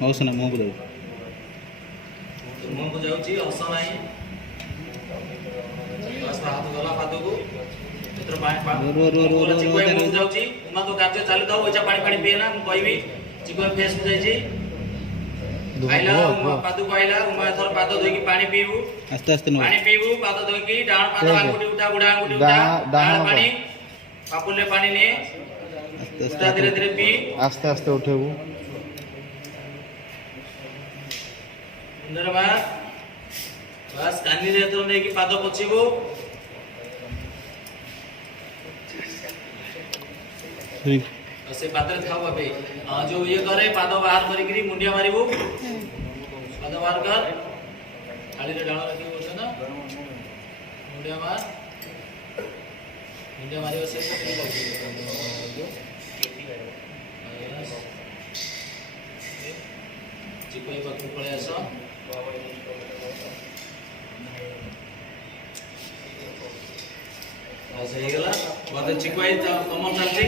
मौसना मुँह को मुँह को जाऊँगी हस नहीं हाथ गला पाद को जाऊँगी उमा तो कार्य चली था वैसा पानी पानी पीए ना कहबी चिकुआ फेस को जाइए आइला पाद को आइला उमा थर पाद धोई पानी पीबू आस्ते आस्ते पानी पीबू पाद धोई डाण पाद आंगुठी उठा बुढ़ा आंगुठी उठा डाण पानी पापुले पानी ने उठा धीरे धीरे पी आस्ते आस्ते उठेबू सुंदर बस कानी रे तो नहीं कि पाद पोछिबू से पात्र खाओ बाबे जो ये करे पाद बाहर करी मुंडिया मारिबू पाद बाहर कर थाली रे डाळ रखी बोलछ ना मुंडिया मारियो से चिकोई पाखु पळे आस आज हे गेला चिकोई कमन चलची